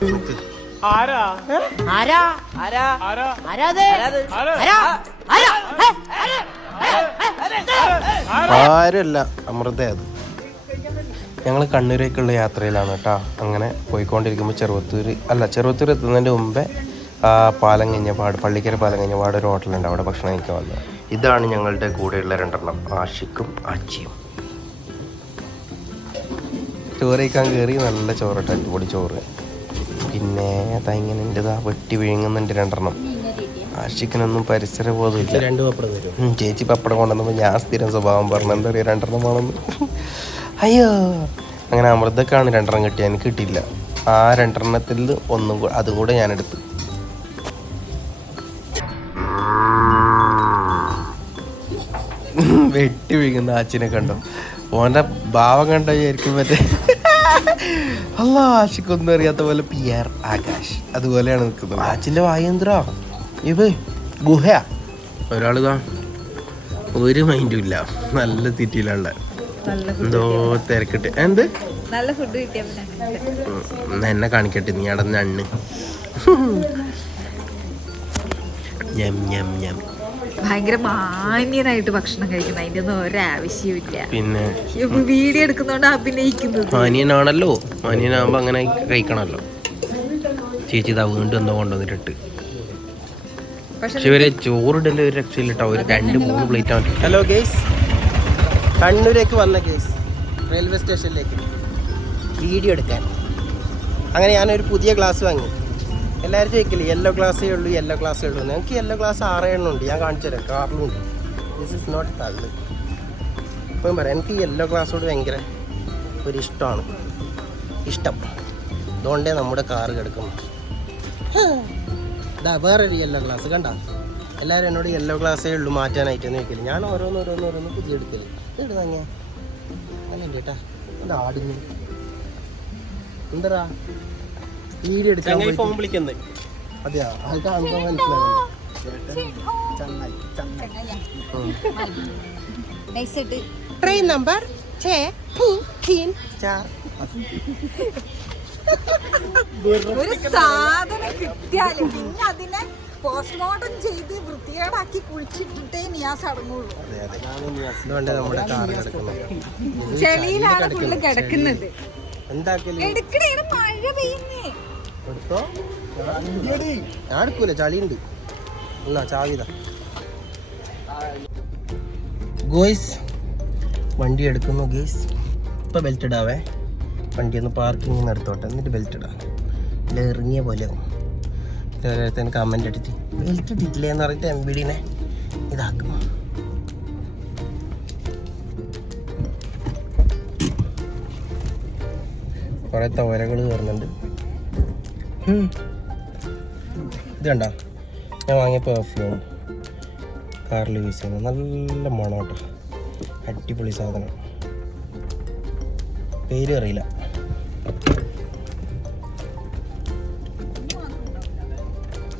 ആരാ? ആരാ? ആരാ? ആരാ? ആരാത് ആരാത്? ആരാ ആരാ? ആരാ? അമൃത അത്. ഞങ്ങൾ കണ്ണൂരേക്കുള്ള യാത്രയിലാണ് കേട്ടോ. അങ്ങനെ പോയിക്കൊണ്ടിരിക്കുമ്പോൾ ചെറുവത്തൂർ അല്ല ചെറുവത്തൂർ എത്തുന്നതിന്റെ മുമ്പേ ആ പാലം കഴിഞ്ഞപാട് പള്ളിക്കര പാലം കഴിഞ്ഞപാട് ഒരു ഹോട്ടലുണ്ട്. അവിടെ ഭക്ഷണം കഴിക്കാൻ വന്നത് ഇതാണ് ഞങ്ങളുടെ കൂടെയുള്ള രണ്ടെണ്ണം. ആഷിക്കും ആച്ചിയും. ചോറ് കഴിക്കാൻ കയറി നല്ല ചോറിട്ട് അടിപൊളി ചോറ്. പിന്നെ അതെങ്ങനെ ഇതാ വെട്ടി വിഴുങ്ങുന്നുണ്ട് രണ്ടെണ്ണം. ആഷിക്കനൊന്നും പരിസര ബോധമില്ല രണ്ട് പപ്പടം തരും ചേച്ചി പപ്പടം കൊണ്ടുവന്നപ്പോൾ ഞാൻ സ്ഥിരം സ്വഭാവം പറഞ്ഞു എന്താ പറയുക രണ്ടെണ്ണം വേണമെന്ന് അയ്യോ. അങ്ങനെ അമൃതക്കാണ് രണ്ടെണ്ണം കിട്ടിയത് എനിക്ക് കിട്ടിയില്ല. ആ രണ്ടെണ്ണത്തിൽ ഒന്നും അതും കൂടെ ഞാൻ എടുത്തു. വെട്ടി വീഴുന്ന ആച്ചിനെ കണ്ടോ. ഓന്റെ ഭാവം കണ്ടോ വിചാരിക്കും മറ്റേ അല്ല ആശിക്കൊന്നും അറിയാത്ത പോലെ പി ആർ ആകാശ്. അതുപോലെയാണ് നിൽക്കുന്നത്. ആച്ചിന്റെ വായന്ത്ര ഇത് ഗുഹയാ. ഒരാളിതാ ഒരു മൈൻഡും ഇല്ല. നല്ല തീറ്റിയിലുള്ള എന്തോ തിരക്കിട്ട്. എന്ത്? നല്ല ഫുഡ് കിട്ടിയ എന്നെ കാണിക്കട്ടെ നീ അണ്ണ്. ഞം ഞം ഞം. ഭയങ്കര മാന്യനായിട്ട് ഭക്ഷണം കഴിക്കുന്ന അതിന്റെ ഒന്നും ഒരാവശ്യമില്ല പിന്നെ? വീഡിയോ എടുക്കുന്നോണ്ട് അഭിനയിക്കുന്നത്. മാന്യനാണല്ലോ മാനിയനാകുമ്പോ അങ്ങനെ കഴിക്കണല്ലോ. ചേച്ചി ഇതാ വീണ്ടും എന്തോ കൊണ്ടുവന്നിട്ട് പക്ഷെ ഇവരെ ചോറിടൽ ഒരു രക്ഷയില്ലട്ടോ ഒരു രണ്ട് മൂന്ന് പ്ലേറ്റ് ആണ് ഹലോ ഗേസ് കണ്ണൂരേക്ക് വന്ന ഗേസ് റെയിൽവേ സ്റ്റേഷനിലേക്ക്. വീഡിയോ എടുക്കാൻ. അങ്ങനെ ഞാനൊരു പുതിയ ഗ്ലാസ് വാങ്ങി. എല്ലാവരും ചോദിക്കില്ലേ യെല്ലോ ഗ്ലാസ്സേ ഉള്ളൂ യെല്ലോ ഗ്ലാസ്സേ ഉള്ളൂ ഞങ്ങൾക്ക് യെല്ലോ ഗ്ലാസ് ആറ് എണ്ണം ഉണ്ട് ഞാൻ കാണിച്ചു തരാം കാറിലും ഉണ്ട്. ദിസ് ഇസ് നോട്ട് തള്ളു ഇപ്പം പറയാം എനിക്ക് യെല്ലോ ഗ്ലാസ്സോട് ഭയങ്കര ഒരു ഇഷ്ടമാണ്. ഇഷ്ടം. അതുകൊണ്ടേ നമ്മുടെ കാറ് കിടക്കുന്നു ഇതാ വേറൊരു യെല്ലോ ഗ്ലാസ് കണ്ട? എല്ലാവരും എന്നോട് യെല്ലോ ഗ്ലാസ്സേ ഉള്ളൂ മാറ്റാനായിട്ട് ചോദിക്കില്ല. ഞാൻ ഓരോന്ന് പുതിയ എടുക്കൽ. ഇത് അല്ലേട്ടാ അങ്ങനെ കേട്ടാ. എന്താ ആടുന്നു എന്താ വീഡിയോ എടുക്കാൻ ഫോൺ വിളിക്കുന്നത് അതെയാ? അത് കാണുമ്പോൾ മനസ്സിലായി ട്രെയിൻ നമ്പർ ഒരു സാധനം കിട്ടിയാലും പിന്നെ അതിനെ പോസ്റ്റ്മോർട്ടം ചെയ്ത് വൃത്തികേടാക്കി കുളിച്ചിട്ടിട്ടേ നിയാസ് അടങ്ങുള്ളൂ. ചെളിയിലാണ് ഫുള്ള് കിടക്കുന്നത്. മഴ പെയ്യുന്നേ. ഗോയ്സ് വണ്ടി എടുക്കുന്നു ഗേസ് ഇപ്പൊ ബെൽറ്റ് ഇടാവേ. വണ്ടി ഒന്ന് പാർക്കിംഗ് നിന്ന് എടുത്തോട്ടെ. എന്നിട്ട് ബെൽറ്റ് ഇടാം. ഇല്ല ഇറങ്ങിയ പോലെ ആവും. ഓരോരുത്തരും കമന്റ് ബെൽറ്റ് ഇട്ടിട്ടില്ലേ എന്ന് പറഞ്ഞിട്ട് എം ബി ഡിനെ ഇതാക്കും. കുറേ തോരകൾ കയറുന്നുണ്ട് ഇത് കണ്ട? ഞാൻ വാങ്ങിയ പെർഫ്യൂം കാറിൽ യൂസ് ചെയ്യുന്നത് നല്ല മണം അടിപൊളി സാധനം. പേര് അറിയില്ല.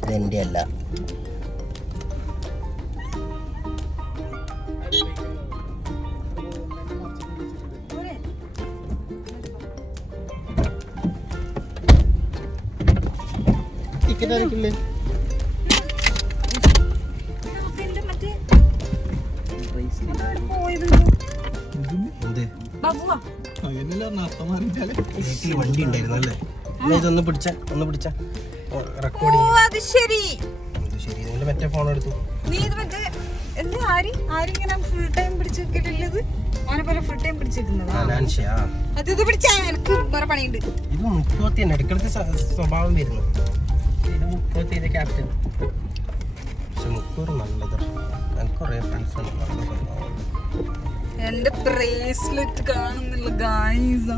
ഇതെന്റെ അല്ല. ടിക്കറ്റ് ആരൊക്കെ വണ്ടി ഉണ്ടായിരുന്നു അല്ലേ? ഇതൊന്ന് പിടിച്ച ഒന്ന് പിടിച്ച. അത് ശരി. മറ്റേ ഫോൺ എടുത്തു. നീ ഇത് മറ്റേ എന്ത് ആര്? ആരിങ്ങനെ ഫുൾ ടൈം പിടിച്ച് അവനെ പോലെ ഫുൾ ടൈം അത് ഇത് പിടിച്ചാ എനിക്ക് വേറെ പണിയുണ്ട്. ഇത് തന്നെ സ്വഭാവം വരുന്നു. ഇത് മുപ്പത്തി ക്യാപ്റ്റൻ പക്ഷെ മുക്കൂറ് നല്ലത്. എനിക്ക് കുറേ ഫ്രണ്ട്സ് ഉണ്ട്. നല്ല സ്വഭാവം. എന്റെ ബ്രേസ്ലെറ്റ് കാണുന്നില്ല ഗായ്സ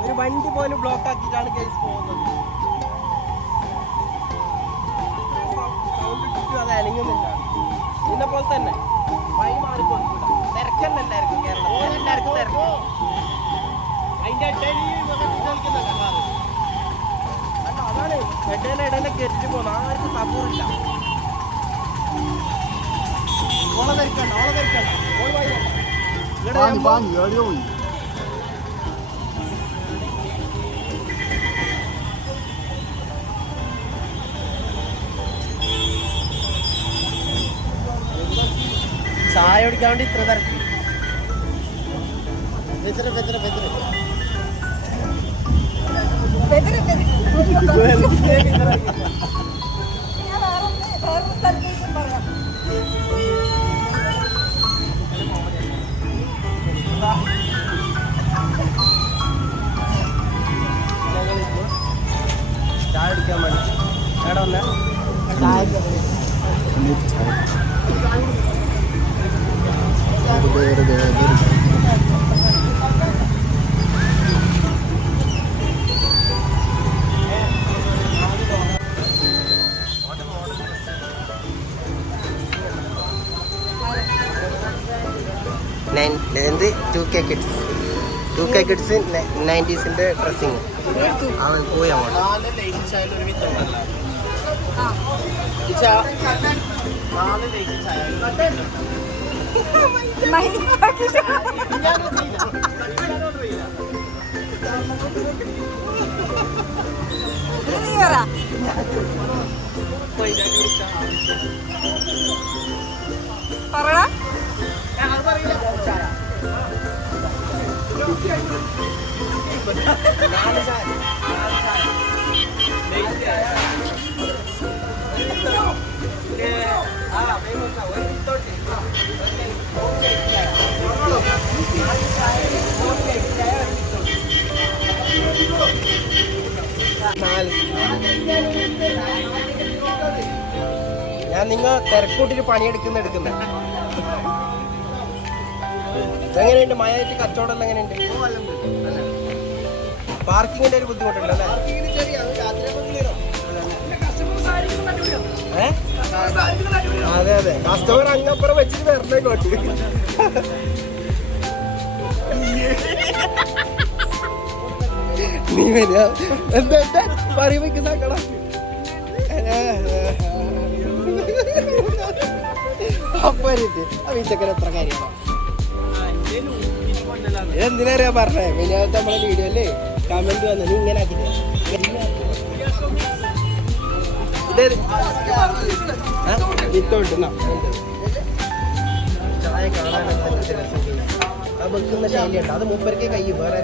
ഒരു വണ്ടി പോലും ബ്ലോക്ക് ആക്കിയിട്ടാണ് കേസ് പോകുന്നത് സൗണ്ട് ഇട്ടിട്ടും അത് അനങ്ങുന്നില്ല നിന്നെ പോലെ തന്നെ വഴി മാറിക്കൊടുക്കൂല തിരക്കന്നെ എല്ലാവർക്കും കേരളത്തിൽ എല്ലാവർക്കും തിരക്ക് അതിന്റെ ഇടയില ഇടയില കെട്ടി പോന്നു ആർക്കും സപ്പോർട്ടില്ല ഓളെ ഓളെ പോയി ചായ കുടിക്കാൻ വേണ്ടി ഇത്ര തിരക്കി. ബെതിറ്, ബെതിറ്, ബെതിറ്. ബെതിറ്, ബെതിറ്. ചായ അടിക്കാൻ വേണ്ടി. എവിടെ വന്നേ ചായ K kids two K kids നയന്റീസിന്റെ dressing പോയാണ് അവൻ പോയി അങ്ങോട്ട്. ഞാൻ നിങ്ങൾ തിരക്കൂട്ടിട്ട് പണിയെടുക്കുന്ന എടുക്കുന്ന. എങ്ങനെയുണ്ട് മഴയായിട്ട് കച്ചവടം എങ്ങനെയുണ്ട്? പാർക്കിങ്ങിന്റെ ഒരു ബുദ്ധിമുട്ടുണ്ടല്ലേ? അതെ അതെ കസ്റ്റമർ അങ്ങപ്പുറം വെച്ചിട്ട് വരണേ കോട്ട് നീ വരിക. എന്താ എന്താ? പറയുമ്പോ സങ്കടം അപ്പരുത് വീട്ടക്കര എത്ര കാര്യമാണ് എന്തിനാ പറഞ്ഞേ പിന്നെ നമ്മളെ വീഡിയോ അല്ലേ കമന്റ് വന്നു നീ ഇങ്ങനെ ആക്കിട്ട് ഇതേത് വിത്തോട്ട് ചായ കാണാനൊക്കെ അത് വെക്കുന്ന ശൈലിയുണ്ട് അത് മൂപ്പരക്കെ കൈ വേറെ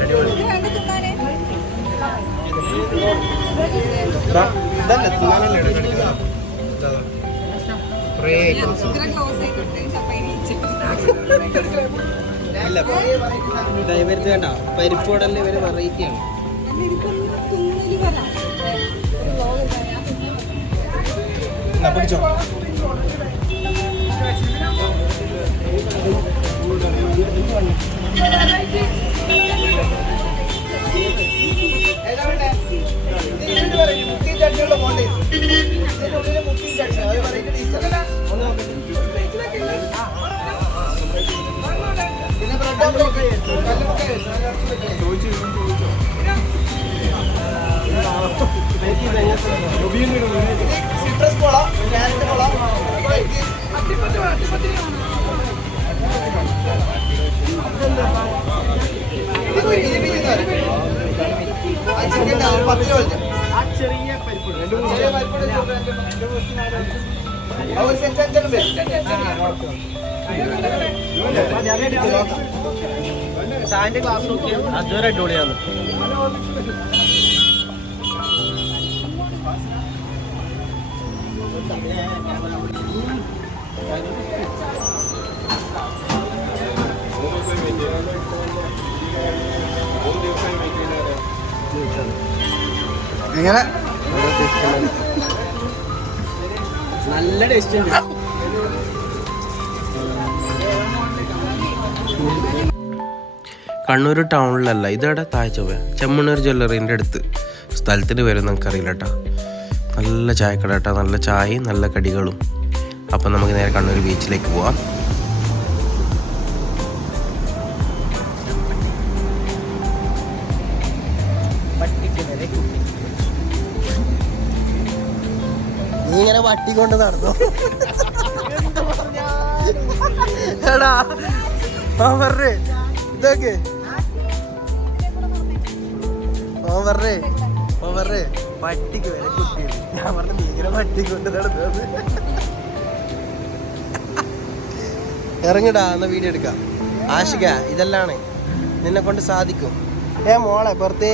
അടിപൊളി വേണ്ട ഇവരുത് കണ്ട പരിപ്പോടല്ലേ ഇവർ വെറൈറ്റി ആണ് എനിക്കൊന്ന് തുന്നൽ വരാം സിട്രസ് കോള ക്യാരറ്റ് കോള ചെറിയ ചായന്റെ ക്ലാസ് അതുവരെ അടിപൊളിയാണ് എങ്ങനെ നല്ല ടേസ്റ്റ് ഉണ്ട്. കണ്ണൂർ ടൗണിലല്ല ഇതവിടെ താഴ്ചവ. ചെമ്മണ്ണൂർ ജ്വല്ലറീന്റെ അടുത്ത്. സ്ഥലത്തിന് വരും നമുക്കറിയില്ല കേട്ടോ നല്ല ചായക്കട കേട്ടോ നല്ല ചായയും നല്ല കടികളും. അപ്പം നമുക്ക് നേരെ കണ്ണൂർ ബീച്ചിലേക്ക് പോവാം. ഇങ്ങനെ വട്ടി കൊണ്ട് നടന്നു. എടാ പറഞ്ഞേ ഇതൊക്കെ. പറഞ്ഞേ ഓൻ പട്ടിക്ക് വരെ കുട്ടി ഞാൻ പറഞ്ഞു നീ ഇങ്ങനെ വട്ടിക്കൊണ്ട് കൊണ്ട് നടന്നത്. ഇറങ്ങിടാ എന്ന വീഡിയോ എടുക്കാം. ആഷിക ഇതെല്ലാണ്. നിന്നെ കൊണ്ട് സാധിക്കും. ഏ മോളെ പുറത്തേ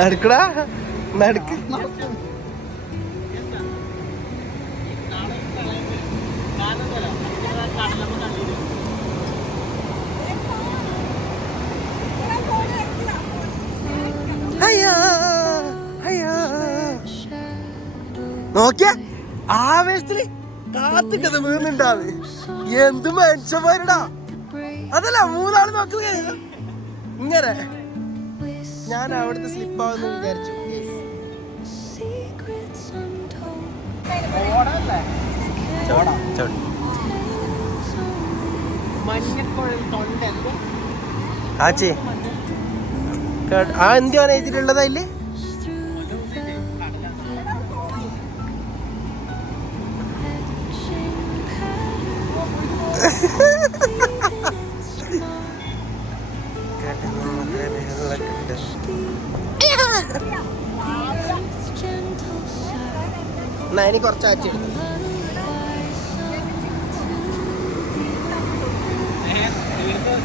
നടക്കടാ. നടക്ക്. നോക്കിയ? ആവേശത്തിൽ കാത്തിട്ടത് വീണുണ്ടാവ്. എന്ത് മനുഷ്യന്മാരടാ. അതല്ല മൂന്നാൾ നോക്കുക ഇങ്ങനെ. ഞാൻ അവിടുത്തെ സ്ലിപ്പ് ആവുന്നു വിചാരിച്ചു ആച്ചി. ആ എന്താണ് Ha ha എന്നാ ഇനി കുറച്ച് ആച്ചി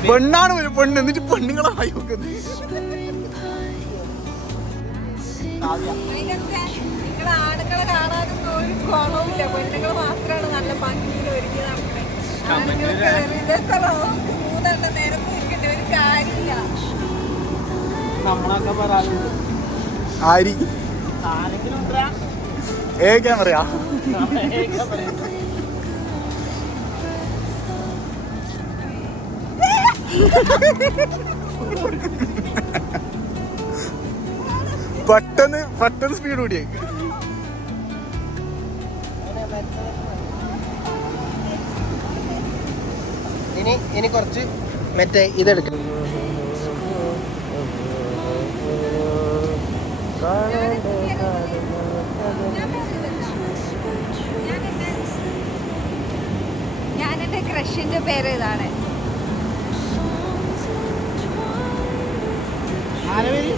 പെണ്ണാണ് ഒരു പെണ്ണ് എന്നിട്ട് പെണ്ണുങ്ങളെ വായി നോക്കുന്നത്. ആരി. ആണുങ്ങളെ ഏ ക്യാമറയാ? പെട്ടെന്ന് പെട്ടെന്ന് സ്പീഡ് കൂടിയായി ഇനി ഇനി കുറച്ച് മറ്റേ ഇതെടുക്കാം. ഞാൻ എന്റെ ക്രഷിന്റെ പേര് ഇതാണ് ഒരു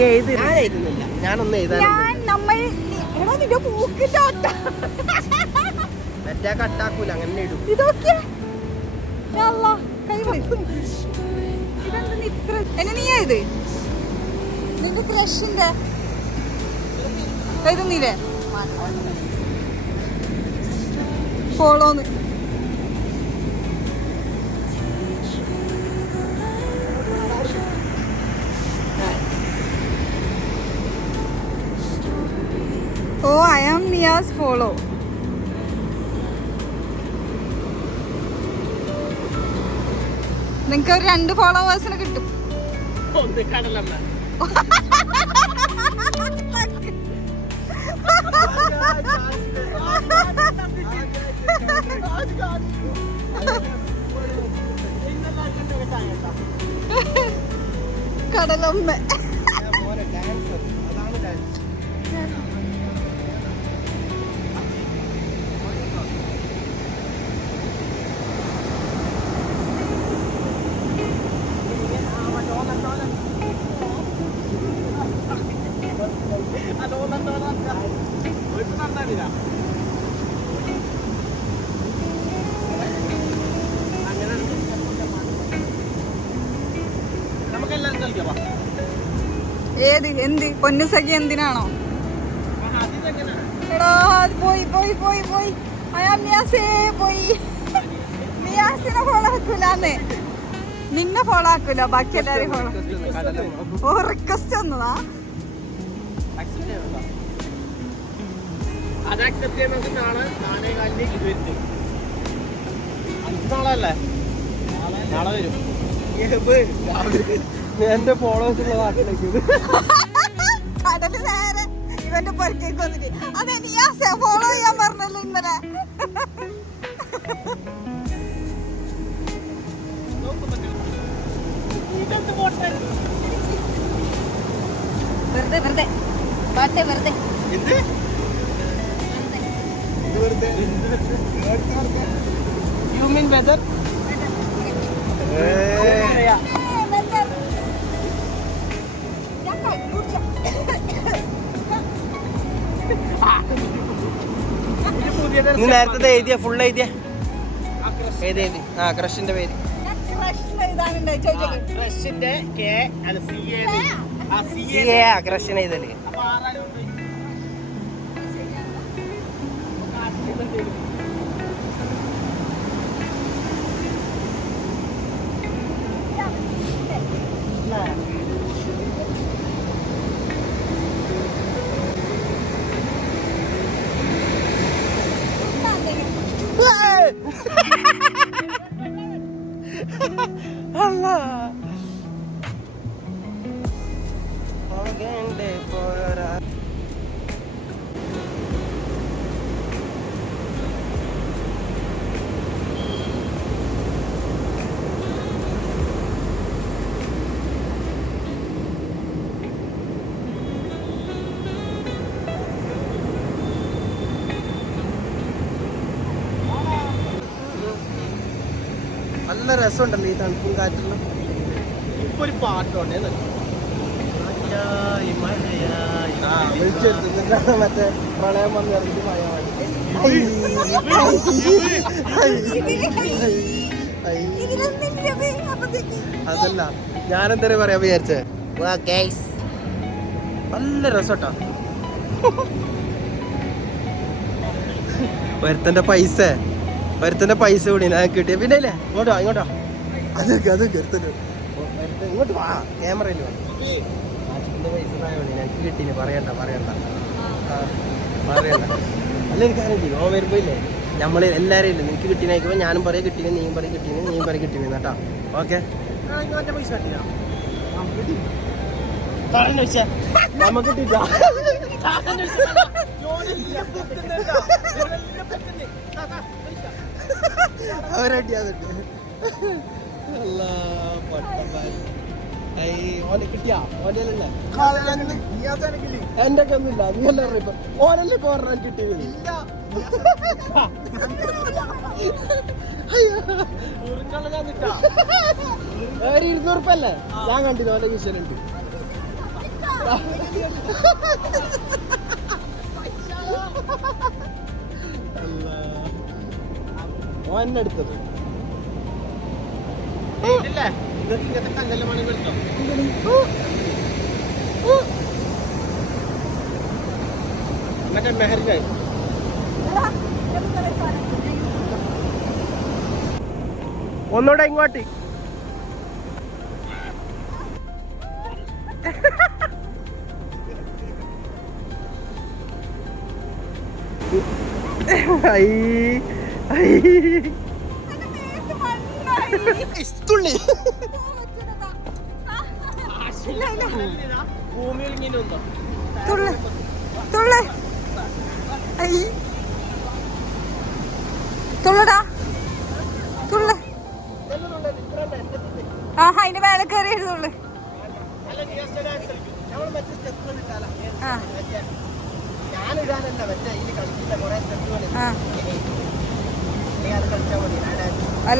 നീ എഴുതി ഞാൻ എഴുതുന്നില്ല. ഞാനൊന്നും എഴുതാൻ ഞാൻ നമ്മൾ എടാ നിന്റെ മൂക്കിന്റെ ഒട്ട മറ്റേ കട്ടാക്കൂല അങ്ങനെ ഇടും. ഇതൊക്കെ. ഇത്ര എന്നെ നീ എഴുത് നിന്റെ ക്രഷിന്റെ എഴുതുന്നില്ലേ ഫോളോന്ന് നിയാസ് ഫോളോ നിങ്ങൾക്ക് ഒരു രണ്ട് ഫോളോവേഴ്സിനെ കിട്ടും. കടലമ്മ. പൊന്നു സഖി എന്തിനാണോ? പോയി പോയി പോയി പോയി. അയാൾ പോയി. മിയാസിനെ ഫോളോ വെക്കൂലെന്ന് നിന്നെ ഫോളോ ആക്കൂല ബാക്കി എല്ലാരും ഫോളോ ഓ റിക്വസ്റ്റ് വന്നതാ അത് അക്സെപ്റ്റ് നാളെ വരും. എന്റെ ഫോളോസ് ഉള്ള നേരെ ഇവന്റെ പുറത്തേക്ക് വന്നിട്ട് അതെ നീ ആ ഫോളോ ചെയ്യാൻ പറഞ്ഞല്ലോ ഇന്നലെ. വെറുതെ വെറുതെ. പാട്ടെ വെറുതെ. യു മീൻ വെദർ ഞാൻ നീ നേരത്തെ എഴുതിയ ഫുൾ എഴുതിയ. എഴുതി ആ ക്രഷിന്റെ പേര്. ക്രഷിന്റെ കെ അല്ല സി സി സി എ ക്രഷിന് എഴുതൽ. നല്ല രസമുണ്ടല്ലോ ഈ തണുപ്പും കാറ്റിലും. ഇപ്പൊ ഒരു പാട്ടുണ്ട് മറ്റേ പ്രളയം വന്ന് ഇറങ്ങി മഴ അതല്ല ഞാനെന്താ പറയാ വിചാരിച്ചേ? നല്ല രസോട്ടാ. ഒരുത്തന്റെ പൈസ. ഒരുത്തന്റെ പൈസ കൂടി ഞാൻ കിട്ടിയ. പിന്നെ അല്ലേ ഇങ്ങോട്ടോ. ഇങ്ങോട്ടോ അതൊക്കെ അതൊക്കെ ഒരുത്തന്റെ ഒരുത്തൻ ഇങ്ങോട്ട് വാ ക്യാമറയിൽ കിട്ടീന് പറയണ്ട പറയണ്ട. ആ, പറയണ്ട. അല്ല ഒരു കാര്യം ചെയ്യും ഓ വരുമ്പോയില്ലേ നമ്മൾ നമ്മൾ എല്ലാരും ഇല്ലേ? നിനക്ക് കിട്ടീനായിക്കുമ്പോ ഞാനും പറയും കിട്ടീന് നീയും പറയും കിട്ടീന് നീയും പറയും കിട്ടീന് കേട്ടോ. ഓക്കെ? പൈസ കിട്ടിയാ നമുക്ക് കിട്ടില്ല അവരുടെ ഓനെ കിട്ടിയാ? ഓന്റെ എന്റെ ഒക്കെ ഒന്നുമില്ല നീ അല്ല ഇപ്പൊ ഓനല്ലേ ഇപ്പൊ ഒരെണ്ണം കിട്ടിയത് ഒരു ഇരുന്നൂറുപ്പല്ലേ ഞാൻ കണ്ടില്ല ഓന്റെ വിഷനുണ്ട് ഓന്നെ എടുത്തത് ഇല്ലേ. നിങ്ങൾക്ക് ഇങ്ങനത്തെ കല്ലെല്ലാം വേണമെങ്കിൽ എടുത്തോ മറ്റേ മെഹറിനായി ഒന്നുകൂടെ ഇങ്ങോട്ട്. ഐ. തുള്ളി തുള്ളു തുള്ളു തുള്ളടാ തുള്ളു ആ. അതിന്റെ മേലെ കയറി എഴുതുള്ളു ആ. ഞാനിടാനല്ല മറ്റേ ഇതിൽ കളിക്കില്ല കുറെ സ്റ്റെപ്പുകൾ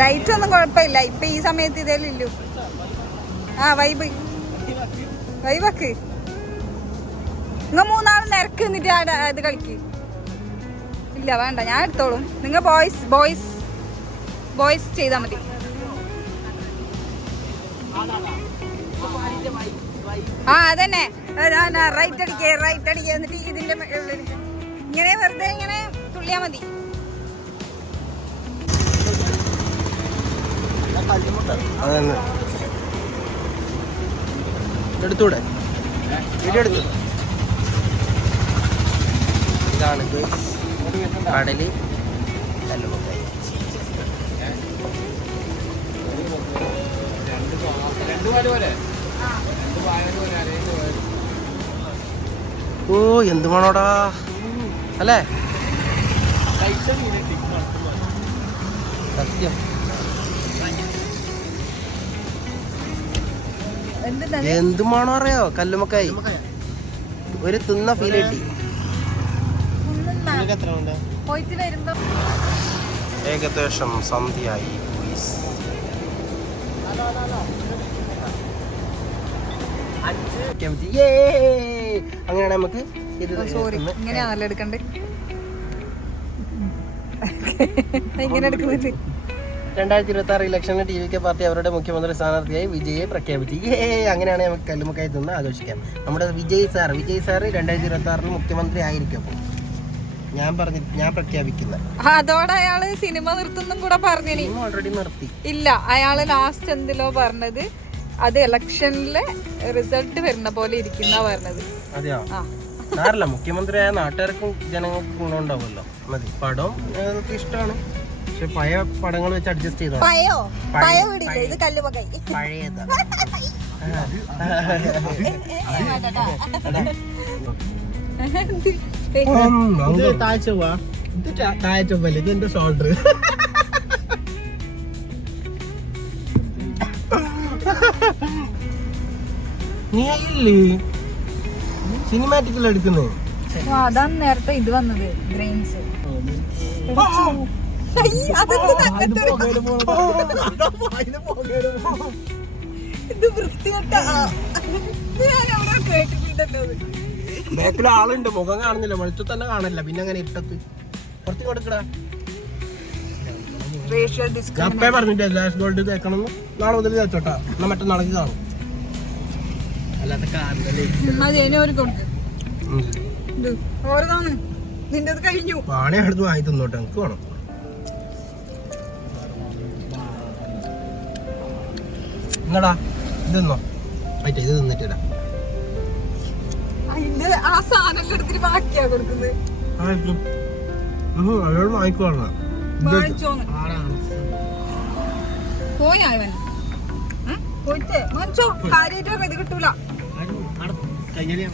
ലൈറ്റ് ഒന്നും കുഴപ്പമില്ല. ഇപ്പൊ ഈ സമയത്ത് ഇതേലില്ലു ആ വൈബ് വൈബക്ക് നിങ്ങ മൂന്നാളും നിരക്ക് നിന്നിട്ട് ഇത് കളിക്ക്. ഇല്ല വേണ്ട. ഞാൻ എടുത്തോളും. നിങ്ങ ബോയ്സ് ബോയ്സ് ബോയ്സ് ചെയ്താൽ മതി. ആ അതന്നെ. റൈറ്റ് അടിക്കേ റൈറ്റ് അടിക്കേ. എന്നിട്ട് ഇതിന്റെ ഇങ്ങനെ വെറുതെ ഇങ്ങനെ തുള്ളിയാ മതി. അതന്നെ. എടുത്തൂടെ വീഡിയോ എടുത്തു ഇതാണ്. കടൽ. ഓ എന്ത് വേണോടാ അല്ലേ? സത്യം. എന്ത് വേണോ അറിയോ? കല്ലുമക്കായി ഒരു തിന്ന ഫീൽ കിട്ടി. ഏകദേശം സന്ധ്യയായി. അങ്ങനെയാണ് നമുക്ക് ഇത് സോറി ഇങ്ങനെ ഇങ്ങനെയാണല്ലോ എടുക്കണ്ടേ? ഇങ്ങനെ എടുക്കുന്നില്ല രണ്ടായിരത്തി ഇരുപത്തി ആറ് ഇലക്ഷനിൽ ടി വി കെ പാർട്ടി അവരുടെ മുഖ്യമന്ത്രി സ്ഥാനാർത്ഥിയായി വിജയെ പ്രഖ്യാപിച്ചു. ഏ അങ്ങനെയാണ് നമുക്ക് കല്ലുമുക്കായി നിന്ന് ആഘോഷിക്കാം. നമ്മുടെ വിജയ് സാർ വിജയ് സാർ രണ്ടായിരത്തി ഇരുപത്തി ആറിൽ മുഖ്യമന്ത്രി ആയിരിക്കും. ഞാൻ പറഞ്ഞു ഞാൻ പ്രഖ്യാപിക്കുന്ന അതോടെ അയാൾ സിനിമ നിർത്തുന്നും കൂടെ പറഞ്ഞു ഓൾറെഡി നിർത്തി. ഇല്ല അയാൾ ലാസ്റ്റ് എന്തിലോ പറഞ്ഞത് അത് ഇലക്ഷനിലെ റിസൾട്ട് വരുന്ന പോലെ ഇരിക്കുന്ന പറഞ്ഞത്. അതെയോ? സാറല്ല മുഖ്യമന്ത്രിയായ നാട്ടുകാർക്കും ജനങ്ങൾക്കും ഗുണമുണ്ടാവുമല്ലോ. മതി. പടം ഇഷ്ടമാണ്. പക്ഷെ പഴയ പടങ്ങൾ വെച്ച് അഡ്ജസ്റ്റ് ചെയ്തോ? പഴയോ? പഴയ- വീടില്ല? ഇത് കല്ലുമകൈ പഴയതാ. താഴ്ച പോവാ ഇത് താ- താഴ്ച പോലെ ഇത് എന്റെ ഷോൾഡർ നീ സിനിമാറ്റിക്കൽ എടുക്കുന്നത് അതാണ് നേരത്തെ ഇത് വന്നത്. ഗ്രെയിൻസ് ഇത് വൃത്തികെട്ട കേട്ടിട്ടുണ്ടല്ലോ. ബാക്കിൽ ആളുണ്ട് മുഖം കാണുന്നില്ല. വെളുത്തു തന്നെ കാണില്ല പിന്നെ അങ്ങനെ ഇട്ടത്ത് കുറച്ച് കൊടുക്കടാ. അപ്പേ പറഞ്ഞിട്ട് ലാഷ് ഗോൾഡ് തേക്കണം നാളെ മുതൽ തേച്ചോട്ടാ. എന്നാ മറ്റന്നാളേക്ക് കാണും. അല്ലാത്ത കാരണല്ലേ നിന്റെ കഴിഞ്ഞു. പാണി അടുത്ത് വാങ്ങി തന്നോട്ടെ. എനിക്ക് വേണം. എന്നടാ തിന്നോ പറ്റേ ഇത് തിന്നിട്ടില്ല ആ സാധനം എടുത്തിട്ട് ബാക്കിയാ കൊടുക്കുന്നത്. അവരോട് വാങ്ങിക്കോളാം പോയി അവൻ? പോയിട്ട്. വാങ്ങിച്ചോ. കാര്യമായിട്ട് ഇത് കിട്ടൂല. കയ്യലിയാ